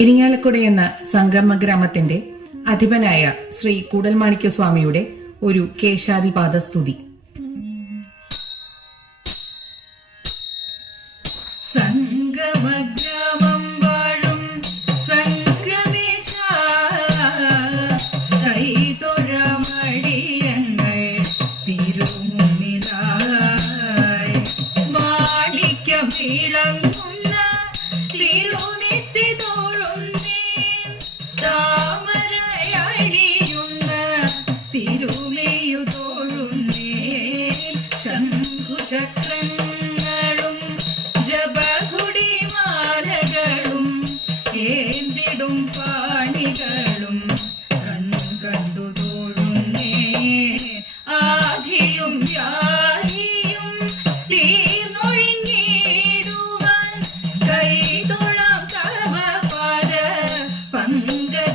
ഇരിങ്ങാലക്കുട എന്ന സംഗമ ഗ്രാമത്തിന്റെ അധിപനായ ശ്രീ കൂടൽമാണിക്യ സ്വാമിയുടെ ഒരു കേശാദിപാദ സ്തുതി. സംഗമഗ്രാമം വാഴും ശംഖുചക്രങ്ങളും ജപകുടിമാലകളും ഏന്തിടും പാണികളും കണ്ണും കണ്ടു തോഴുന്നേ. ആധിയും വ്യാധിയും തീർന്നൊഴിഞ്ഞിടുവാൻ കൈതൊഴാം തളവ പാത പങ്കജങ്ങൾ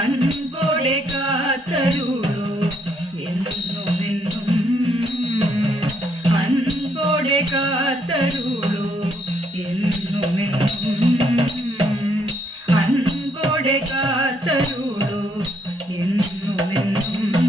അൻപോടെ കാത്തരുളോ. എന്നും എന്നും അൻപോടെ കാത്തരുളു. എന്നും അൻപോടെ കാത്തരുളു. എന്നുമെന്നും